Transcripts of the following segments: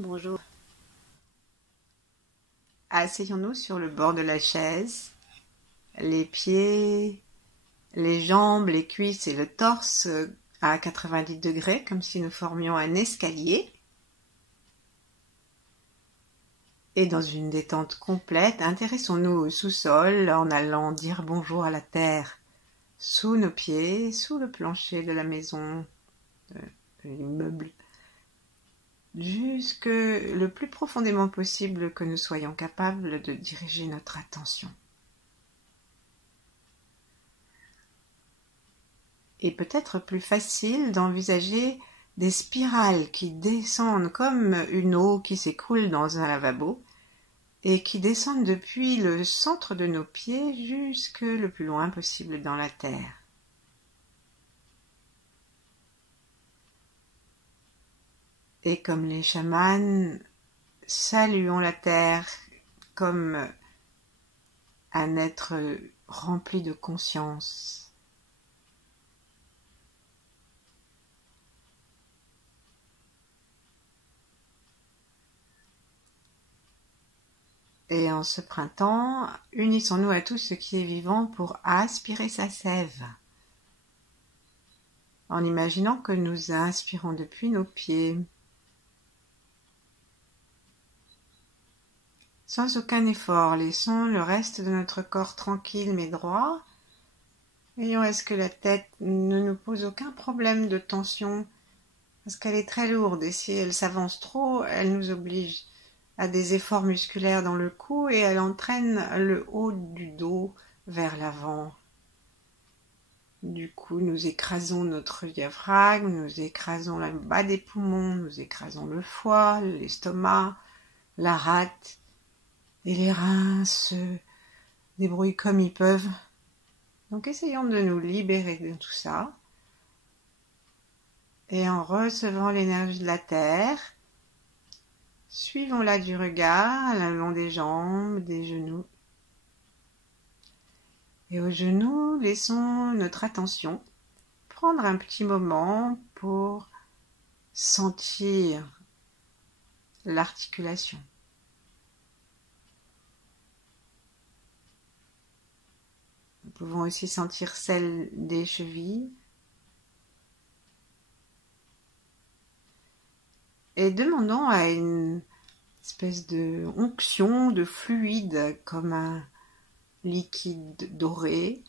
Bonjour. Asseyons-nous sur le bord de la chaise, les pieds, les jambes, les cuisses et le torse à 90 degrés, comme si nous formions un escalier. Et dans une détente complète, intéressons-nous au sous-sol en allant dire bonjour à la terre, sous nos pieds, sous le plancher de la maison, de l'immeuble, jusque le plus profondément possible que nous soyons capables de diriger notre attention. Et peut-être plus facile d'envisager des spirales qui descendent comme une eau qui s'écoule dans un lavabo et qui descendent depuis le centre de nos pieds jusque le plus loin possible dans la terre. Et comme les chamans, saluons la terre comme un être rempli de conscience. Et en ce printemps, unissons-nous à tout ce qui est vivant pour aspirer sa sève, en imaginant que nous inspirons depuis nos pieds, sans aucun effort, laissons le reste de notre corps tranquille mais droit. Veillons à ce que la tête ne nous pose aucun problème de tension, parce qu'elle est très lourde et si elle s'avance trop, elle nous oblige à des efforts musculaires dans le cou et elle entraîne le haut du dos vers l'avant. Du coup, nous écrasons notre diaphragme, nous écrasons le bas des poumons, nous écrasons le foie, l'estomac, la rate, et les reins se débrouillent comme ils peuvent. Donc essayons de nous libérer de tout ça. Et en recevant l'énergie de la terre, suivons-la du regard, le long des jambes, des genoux. Et aux genoux, laissons notre attention prendre un petit moment pour sentir l'articulation. Nous pouvons aussi sentir celle des chevilles. Et demandons à une espèce de onction de fluide comme un liquide doré,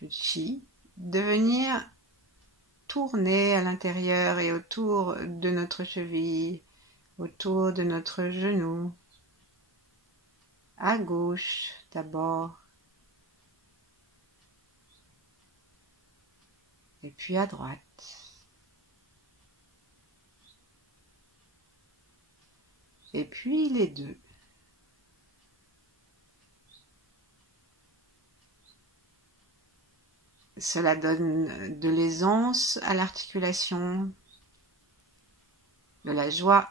le chi, de venir tourner à l'intérieur et autour de notre cheville, autour de notre genou, à gauche d'abord, et puis à droite. Et puis les deux. Cela donne de l'aisance à l'articulation, de la joie.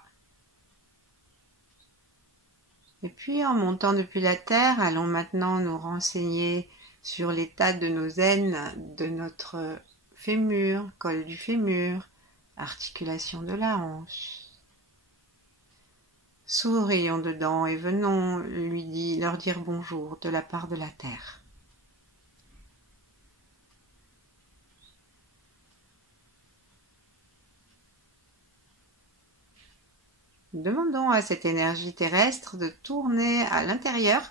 Et puis en montant depuis la terre, allons maintenant nous renseigner sur l'état de nos aines, de notre fémur, col du fémur, articulation de la hanche. Sourions dedans et venons leur dire bonjour de la part de la terre. Demandons à cette énergie terrestre de tourner à l'intérieur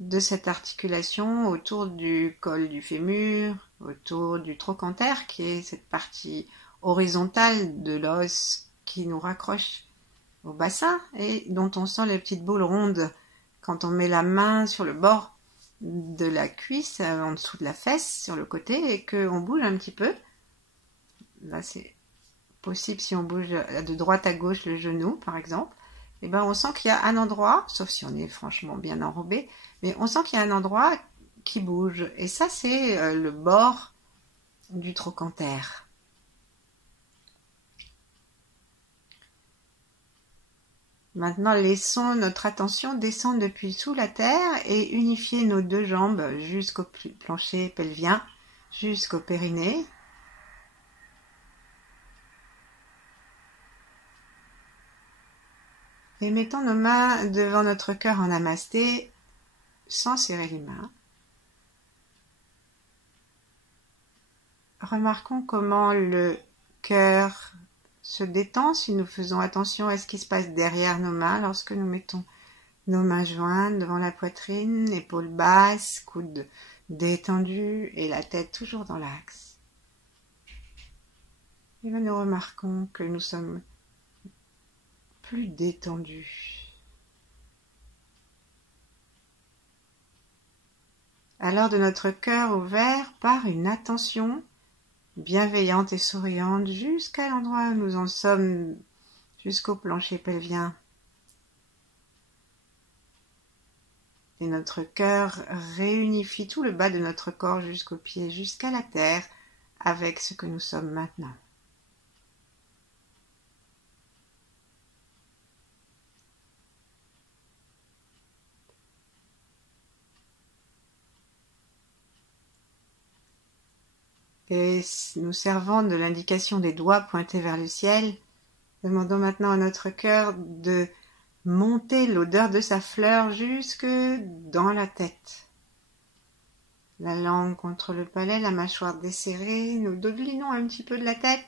de cette articulation autour du col du fémur, autour du trochanter qui est cette partie horizontale de l'os qui nous raccroche au bassin et dont on sent les petites boules rondes quand on met la main sur le bord de la cuisse, en dessous de la fesse, sur le côté et qu'on bouge un petit peu. Là, c'est possible si on bouge de droite à gauche le genou, par exemple. Et ben, on sent qu'il y a un endroit, sauf si on est franchement bien enrobé, mais on sent qu'il y a un endroit qui bouge. Et ça, c'est le bord du trochanter. Maintenant, laissons notre attention descendre depuis sous la terre et unifier nos deux jambes jusqu'au plancher pelvien, jusqu'au périnée. Et mettons nos mains devant notre cœur en namasté, sans serrer les mains. Remarquons comment le cœur se détend si nous faisons attention à ce qui se passe derrière nos mains lorsque nous mettons nos mains jointes devant la poitrine, épaules basses, coudes détendus et la tête toujours dans l'axe. Et là, nous remarquons que nous sommes plus détendus. Alors de notre cœur ouvert part une attention bienveillante et souriante jusqu'à l'endroit où nous en sommes, jusqu'au plancher pelvien. Et notre cœur réunifie tout le bas de notre corps jusqu'aux pieds, jusqu'à la terre, avec ce que nous sommes maintenant. Et nous servant de l'indication des doigts pointés vers le ciel, demandons maintenant à notre cœur de monter l'odeur de sa fleur jusque dans la tête. La langue contre le palais, la mâchoire desserrée, nous dodelinons un petit peu de la tête,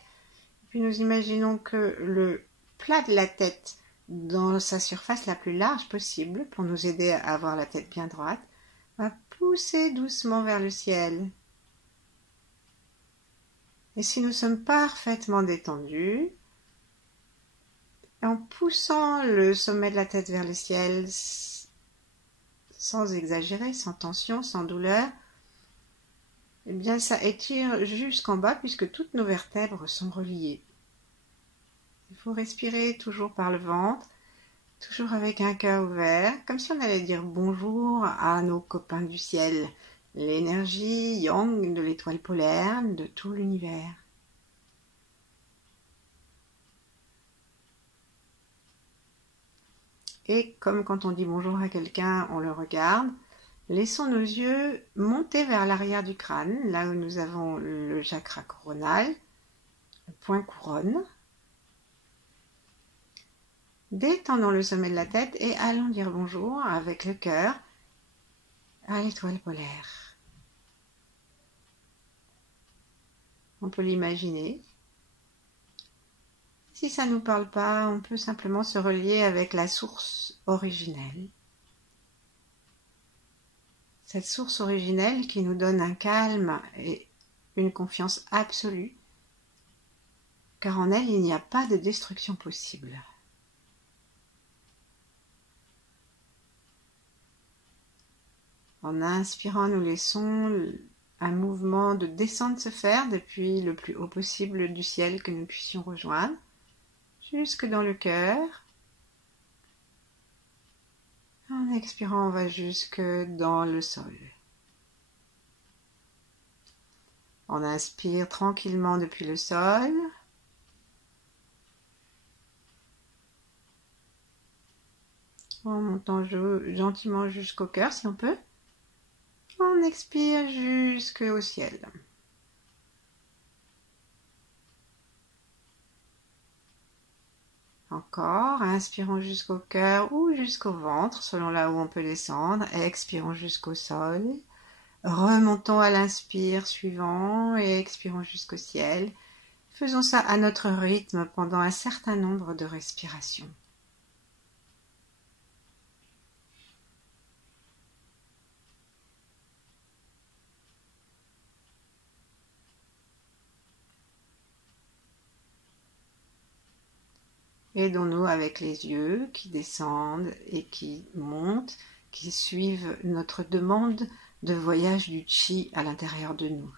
puis nous imaginons que le plat de la tête, dans sa surface la plus large possible, pour nous aider à avoir la tête bien droite, va pousser doucement vers le ciel. Et si nous sommes parfaitement détendus, en poussant le sommet de la tête vers le ciel, sans exagérer, sans tension, sans douleur, eh bien ça étire jusqu'en bas puisque toutes nos vertèbres sont reliées. Il faut respirer toujours par le ventre, toujours avec un cœur ouvert, comme si on allait dire bonjour à nos copains du ciel, l'énergie yang de l'étoile polaire, de tout l'univers. Et comme quand on dit bonjour à quelqu'un, on le regarde, laissons nos yeux monter vers l'arrière du crâne, là où nous avons le chakra coronal, le point couronne. Détendons le sommet de la tête et allons dire bonjour avec le cœur à l'étoile polaire. On peut l'imaginer. Si ça ne nous parle pas, on peut simplement se relier avec la source originelle. Cette source originelle qui nous donne un calme et une confiance absolue, car en elle, il n'y a pas de destruction possible. En inspirant, nous laissons un mouvement de descente se faire depuis le plus haut possible du ciel que nous puissions rejoindre, jusque dans le cœur. En expirant, on va jusque dans le sol. On inspire tranquillement depuis le sol. En montant gentiment jusqu'au cœur si on peut. On expire jusqu'au ciel. Encore, inspirons jusqu'au cœur ou jusqu'au ventre, selon là où on peut descendre. Expirons jusqu'au sol. Remontons à l'inspire suivant et expirons jusqu'au ciel. Faisons ça à notre rythme pendant un certain nombre de respirations. Aidons-nous avec les yeux qui descendent et qui montent, qui suivent notre demande de voyage du chi à l'intérieur de nous.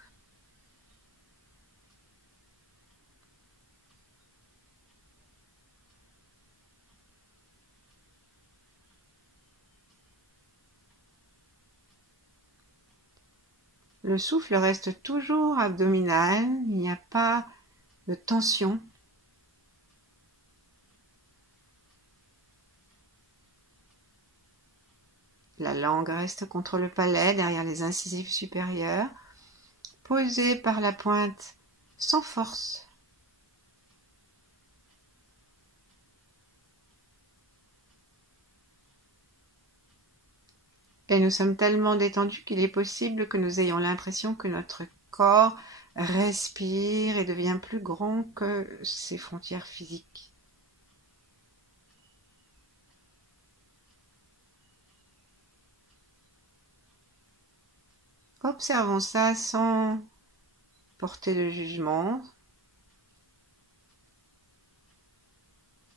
Le souffle reste toujours abdominal, il n'y a pas de tension. La langue reste contre le palais, derrière les incisives supérieures, posée par la pointe sans force. Et nous sommes tellement détendus qu'il est possible que nous ayons l'impression que notre corps respire et devient plus grand que ses frontières physiques. Observons ça sans porter de jugement.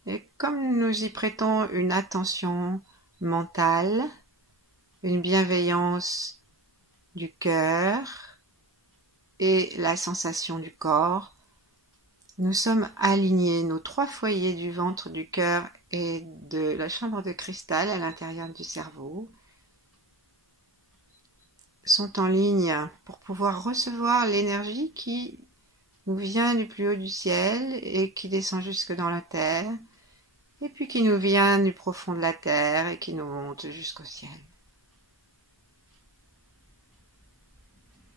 Et comme nous y prêtons une attention mentale, une bienveillance du cœur et la sensation du corps, nous sommes alignés. Nos 3 foyers du ventre, du cœur et de la chambre de cristal à l'intérieur du cerveau sont en ligne pour pouvoir recevoir l'énergie qui nous vient du plus haut du ciel et qui descend jusque dans la terre, et puis qui nous vient du profond de la terre et qui nous monte jusqu'au ciel.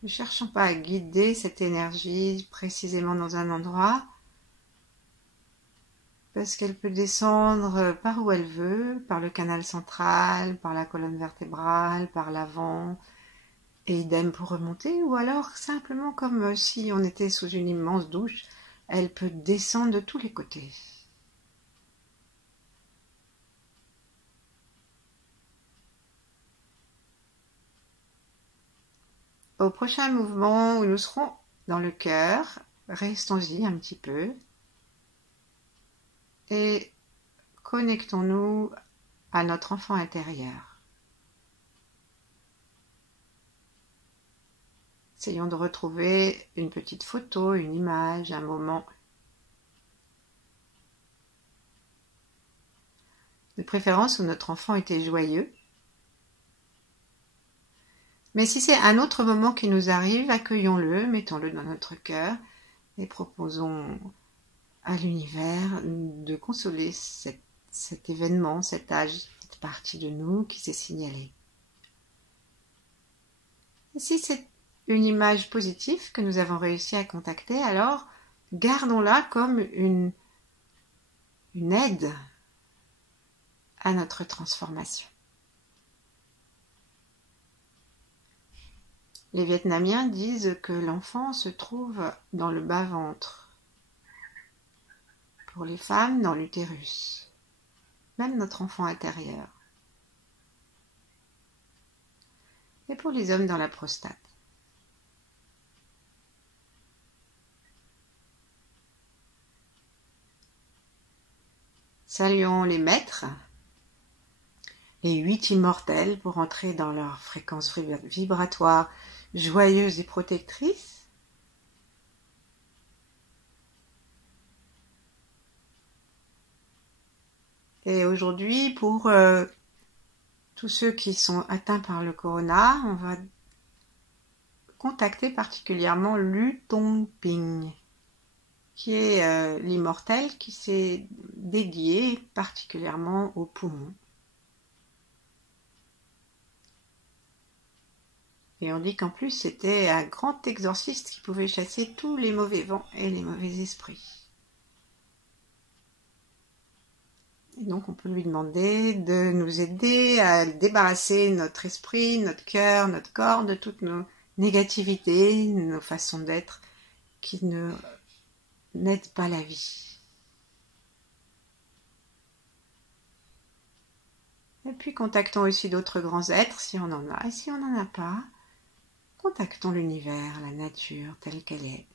Ne cherchons pas à guider cette énergie précisément dans un endroit, parce qu'elle peut descendre par où elle veut, par le canal central, par la colonne vertébrale, par l'avant, et idem pour remonter, ou alors simplement comme si on était sous une immense douche, elle peut descendre de tous les côtés. Au prochain mouvement où nous serons dans le cœur, restons-y un petit peu et connectons-nous à notre enfant intérieur. Essayons de retrouver une petite photo, une image, un moment. De préférence où notre enfant était joyeux. Mais si c'est un autre moment qui nous arrive, accueillons-le, mettons-le dans notre cœur et proposons à l'univers de consoler cet événement, cet âge, cette partie de nous qui s'est signalée. Et si c'est une image positive que nous avons réussi à contacter, alors gardons-la comme une aide à notre transformation. Les Vietnamiens disent que l'enfant se trouve dans le bas-ventre. Pour les femmes, dans l'utérus. Même notre enfant intérieur. Et pour les hommes, dans la prostate. Saluons les maîtres, les 8 immortels pour entrer dans leur fréquence vibratoire joyeuse et protectrice. Et aujourd'hui, pour tous ceux qui sont atteints par le corona, on va contacter particulièrement Lu Tongping, qui est l'immortel qui s'est dédié particulièrement aux poumons. Et on dit qu'en plus c'était un grand exorciste qui pouvait chasser tous les mauvais vents et les mauvais esprits. Et donc on peut lui demander de nous aider à débarrasser notre esprit, notre cœur, notre corps de toutes nos négativités, nos façons d'être qui ne n'aident pas la vie. Et puis contactons aussi d'autres grands êtres si on en a. Et si on n'en a pas, contactons l'univers, la nature telle qu'elle est.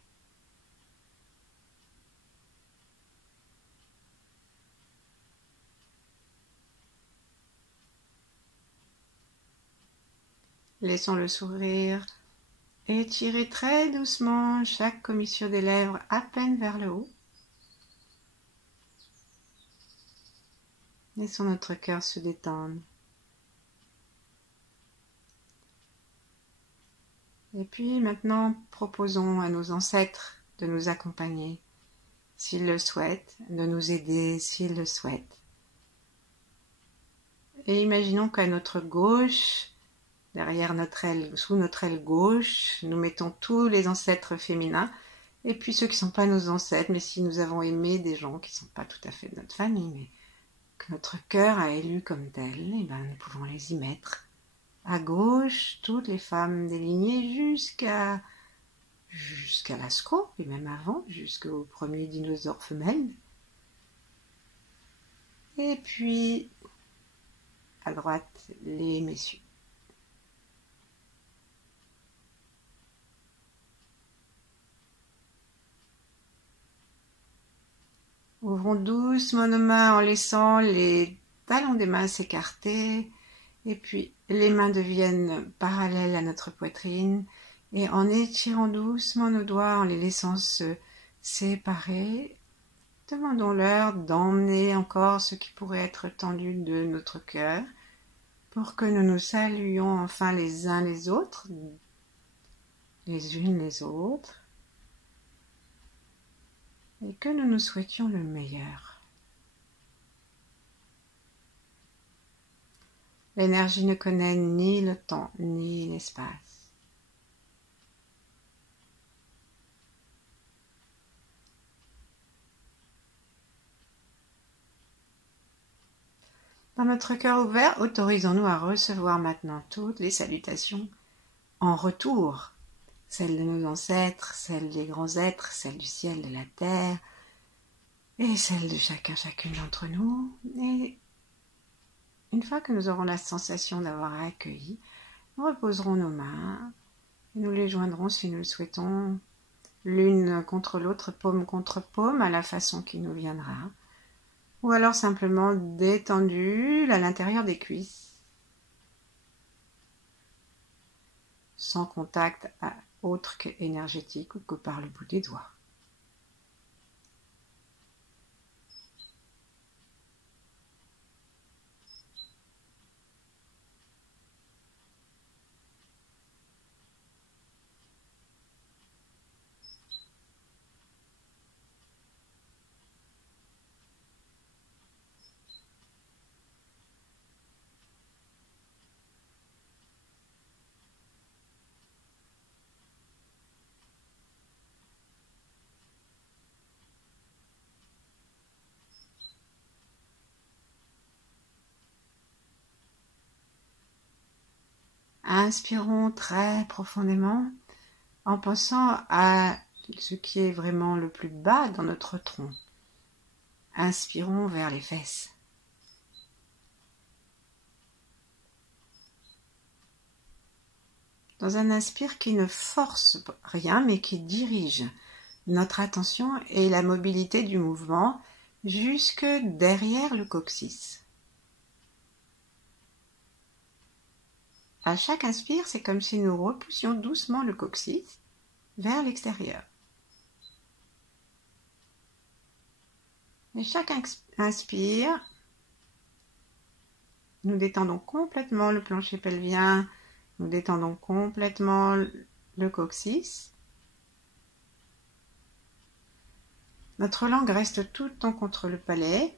Laissons le sourire étirer très doucement chaque commissure des lèvres à peine vers le haut. Laissons notre cœur se détendre. Et puis maintenant, proposons à nos ancêtres de nous accompagner, s'ils le souhaitent, de nous aider s'ils le souhaitent. Et imaginons qu'à notre gauche, derrière notre aile, sous notre aile gauche, nous mettons tous les ancêtres féminins, et puis ceux qui ne sont pas nos ancêtres, mais si nous avons aimé des gens qui ne sont pas tout à fait de notre famille, mais que notre cœur a élu comme tels, et ben nous pouvons les y mettre. À gauche, toutes les femmes délignées jusqu'à l'asco, et même avant, jusqu'au premier dinosaure femelle. Et puis, à droite, les messieurs. Ouvrons doucement nos mains en laissant les talons des mains s'écarter. Et puis, les mains deviennent parallèles à notre poitrine. Et en étirant doucement nos doigts, en les laissant se séparer, demandons-leur d'emmener encore ce qui pourrait être tendu de notre cœur pour que nous nous saluions enfin les uns les autres, les unes les autres, et que nous nous souhaitions le meilleur. L'énergie ne connaît ni le temps ni l'espace. Dans notre cœur ouvert, autorisons-nous à recevoir maintenant toutes les salutations en retour, celles de nos ancêtres, celles des grands êtres, celles du ciel, de la terre, et celles de chacune d'entre nous. Et une fois que nous aurons la sensation d'avoir accueilli, nous reposerons nos mains et nous les joindrons si nous le souhaitons, l'une contre l'autre, paume contre paume, à la façon qui nous viendra, ou alors simplement détendues à l'intérieur des cuisses, sans contact autre qu'énergétique ou que par le bout des doigts. Inspirons très profondément en pensant à ce qui est vraiment le plus bas dans notre tronc. Inspirons vers les fesses. Dans un inspire qui ne force rien mais qui dirige notre attention et la mobilité du mouvement jusque derrière le coccyx. À chaque inspire, c'est comme si nous repoussions doucement le coccyx vers l'extérieur. Et chaque inspire, nous détendons complètement le plancher pelvien, nous détendons complètement le coccyx. Notre langue reste tout le temps contre le palais.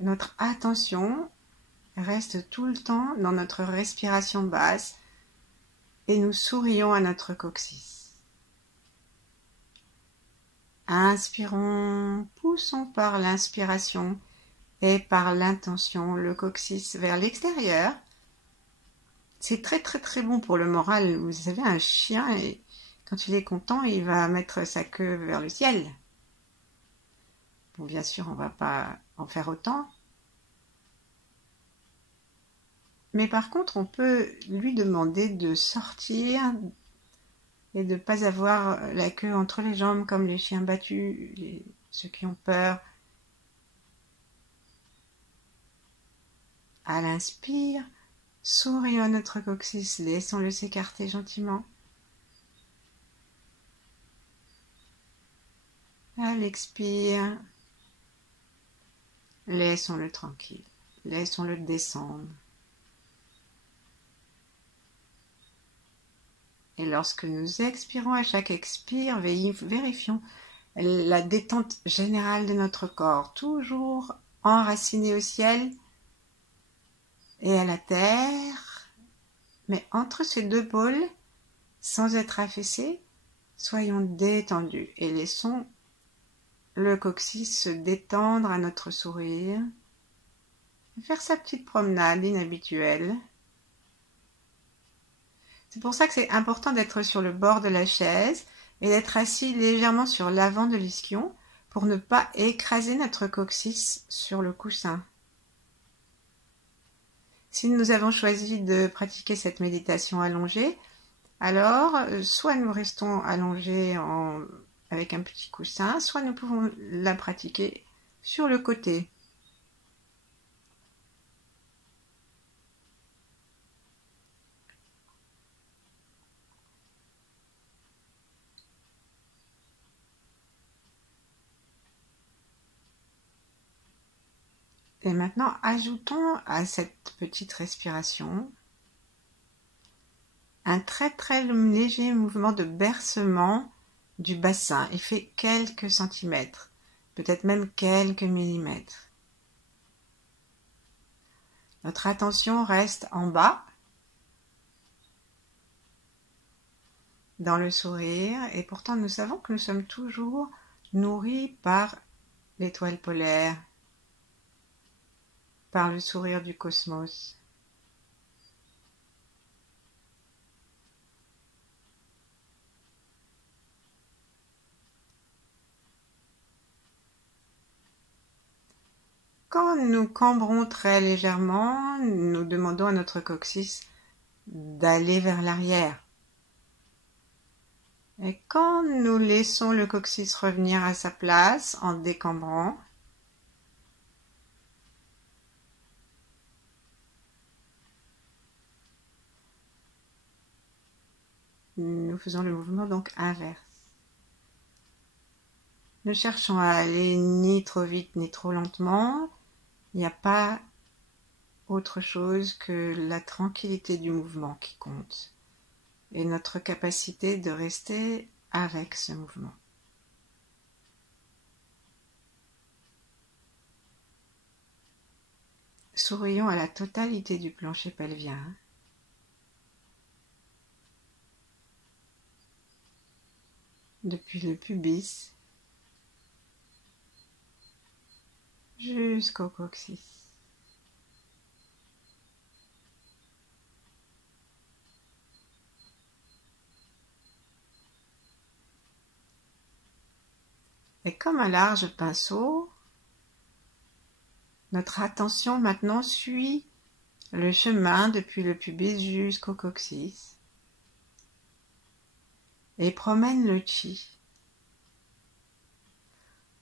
Notre attention reste tout le temps dans notre respiration basse et nous sourions à notre coccyx. Inspirons, poussons par l'inspiration et par l'intention le coccyx vers l'extérieur. C'est très très très bon pour le moral. Vous savez, un chien, quand il est content, il va mettre sa queue vers le ciel. Bon, bien sûr, on ne va pas en faire autant. Mais par contre, on peut lui demander de sortir et de ne pas avoir la queue entre les jambes comme les chiens battus, ceux qui ont peur. À l'inspire, sourions à notre coccyx, laissons-le s'écarter gentiment. À l'expire, laissons-le tranquille, laissons-le descendre. Et lorsque nous expirons à chaque expire, vérifions la détente générale de notre corps, toujours enraciné au ciel et à la terre, mais entre ces deux pôles, sans être affaissés, soyons détendus et laissons le coccyx se détendre à notre sourire, faire sa petite promenade inhabituelle. C'est pour ça que c'est important d'être sur le bord de la chaise et d'être assis légèrement sur l'avant de l'ischion pour ne pas écraser notre coccyx sur le coussin. Si nous avons choisi de pratiquer cette méditation allongée, alors soit nous restons allongés avec un petit coussin, soit nous pouvons la pratiquer sur le côté. Et maintenant, ajoutons à cette petite respiration un très très léger mouvement de bercement du bassin. Il fait quelques centimètres, peut-être même quelques millimètres. Notre attention reste en bas, dans le sourire, et pourtant nous savons que nous sommes toujours nourris par l'étoile polaire, par le sourire du cosmos. Quand nous cambrons très légèrement, nous demandons à notre coccyx d'aller vers l'arrière. Et quand nous laissons le coccyx revenir à sa place en décambrant, nous faisons le mouvement donc inverse. Ne cherchons à aller ni trop vite ni trop lentement. Il n'y a pas autre chose que la tranquillité du mouvement qui compte et notre capacité de rester avec ce mouvement. Sourions à la totalité du plancher pelvien. Depuis le pubis jusqu'au coccyx. Et comme un large pinceau, notre attention maintenant suit le chemin depuis le pubis jusqu'au coccyx et promène le chi.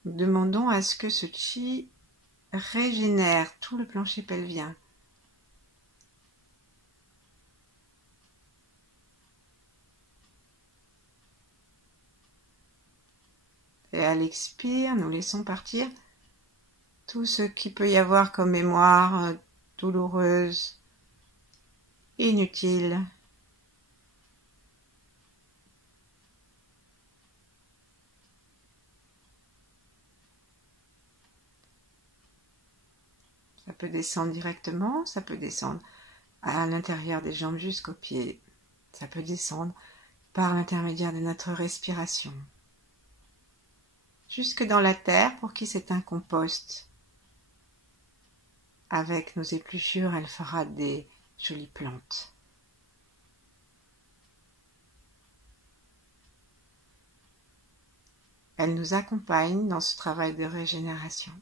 Nous demandons à ce que ce chi régénère tout le plancher pelvien. Et à l'expire, nous laissons partir tout ce qu'il peut y avoir comme mémoire douloureuse, inutile. Ça peut descendre directement, ça peut descendre à l'intérieur des jambes jusqu'aux pieds. Ça peut descendre par l'intermédiaire de notre respiration. Jusque dans la terre, pour qui c'est un compost. Avec nos épluchures, elle fera des jolies plantes. Elle nous accompagne dans ce travail de régénération.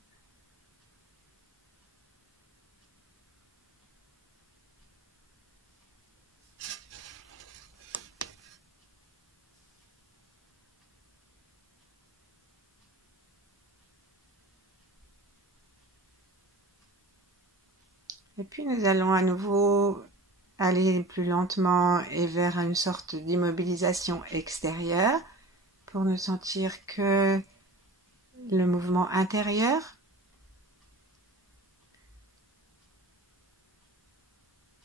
Et puis nous allons à nouveau aller plus lentement et vers une sorte d'immobilisation extérieure pour ne sentir que le mouvement intérieur.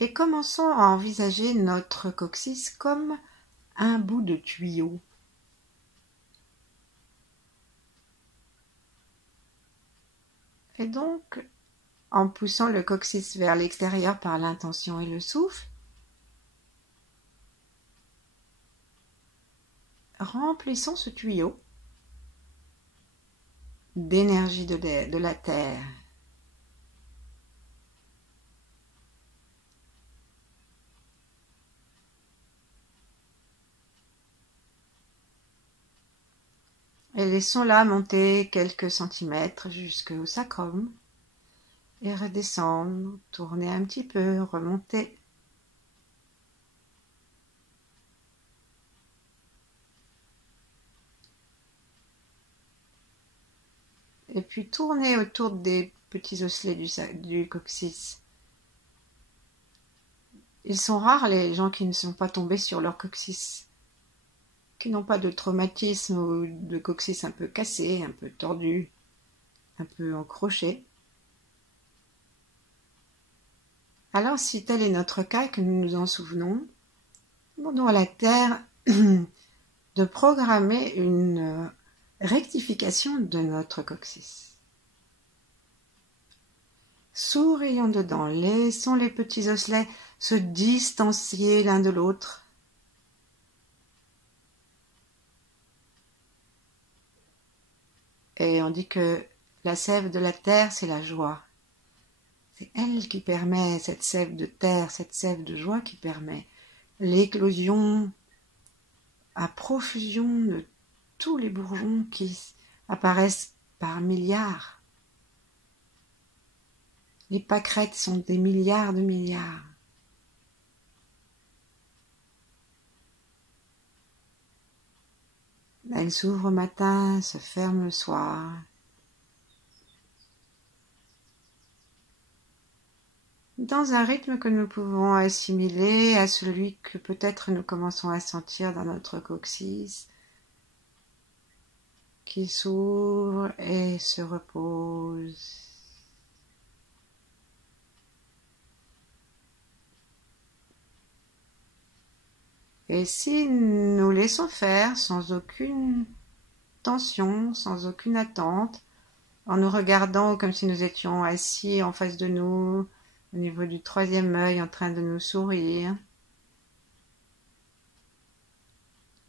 Et commençons à envisager notre coccyx comme un bout de tuyau. Et donc, en poussant le coccyx vers l'extérieur par l'intention et le souffle, remplissons ce tuyau d'énergie de la terre. Et laissons-la monter quelques centimètres jusqu'au sacrum et redescendre, tourner un petit peu, remonter. Et puis tourner autour des petits osselets du coccyx. Ils sont rares les gens qui ne sont pas tombés sur leur coccyx, qui n'ont pas de traumatisme ou de coccyx un peu cassé, un peu tordu, un peu encroché. Alors si tel est notre cas et que nous nous en souvenons, demandons à la Terre de programmer une rectification de notre coccyx. Sourions dedans, laissons les petits osselets se distancier l'un de l'autre. Et on dit que la sève de la terre, c'est la joie. C'est elle qui permet, cette sève de terre, cette sève de joie qui permet l'éclosion à profusion de tous les bourgeons qui apparaissent par milliards. Les pâquerettes sont des milliards de milliards. Elles s'ouvrent au matin, se ferment le soir. Dans un rythme que nous pouvons assimiler à celui que peut-être nous commençons à sentir dans notre coccyx, qui s'ouvre et se repose. Et si nous laissons faire sans aucune tension, sans aucune attente, en nous regardant comme si nous étions assis en face de nous, au niveau du troisième œil, en train de nous sourire,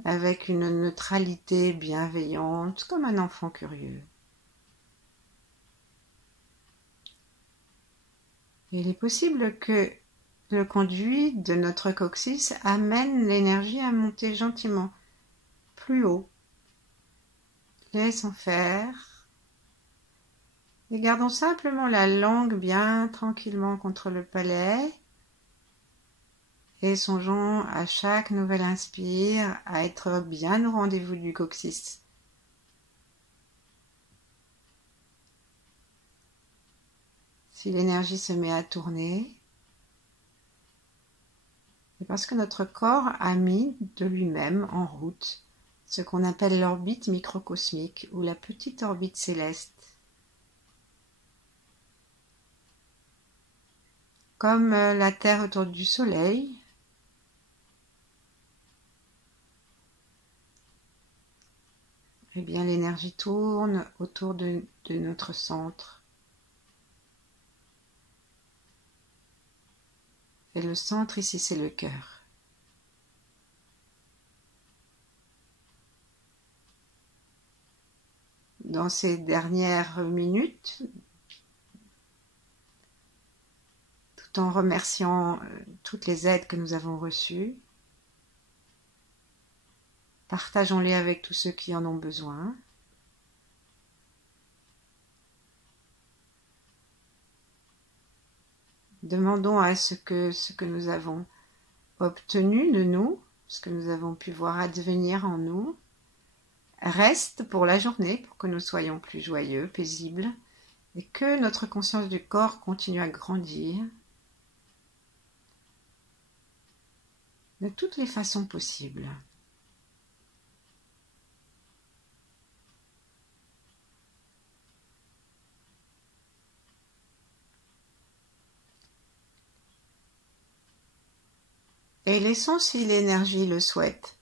avec une neutralité bienveillante, comme un enfant curieux. Il est possible que le conduit de notre coccyx amène l'énergie à monter gentiment, plus haut. Laissons faire. Et gardons simplement la langue bien tranquillement contre le palais. Et songeons à chaque nouvelle inspire à être bien au rendez-vous du coccyx. Si l'énergie se met à tourner, c'est parce que notre corps a mis de lui-même en route ce qu'on appelle l'orbite microcosmique ou la petite orbite céleste. Comme la Terre autour du Soleil, eh bien l'énergie tourne autour de notre centre. Et le centre ici, c'est le cœur. Dans ces dernières minutes, tout en remerciant toutes les aides que nous avons reçues, partageons-les avec tous ceux qui en ont besoin. Demandons à ce que nous avons obtenu de nous, ce que nous avons pu voir advenir en nous, reste pour la journée, pour que nous soyons plus joyeux, paisibles, et que notre conscience du corps continue à grandir de toutes les façons possibles. Et laissons, si l'énergie le souhaite,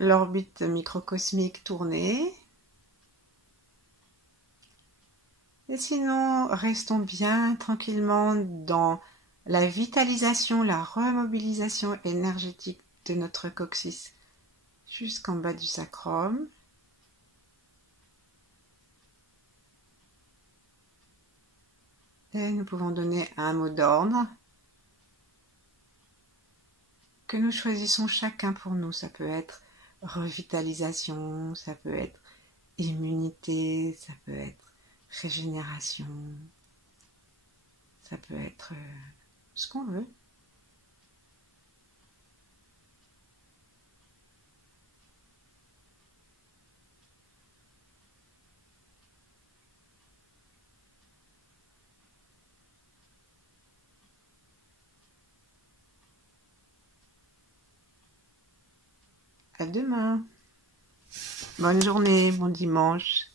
l'orbite microcosmique tourner. Et sinon, restons bien tranquillement dans la vitalisation, la remobilisation énergétique de notre coccyx jusqu'en bas du sacrum. Et nous pouvons donner un mot d'ordre que nous choisissons chacun pour nous. Ça peut être revitalisation, ça peut être immunité, ça peut être régénération, ça peut être ce qu'on veut. À demain. Bonne journée, bon dimanche.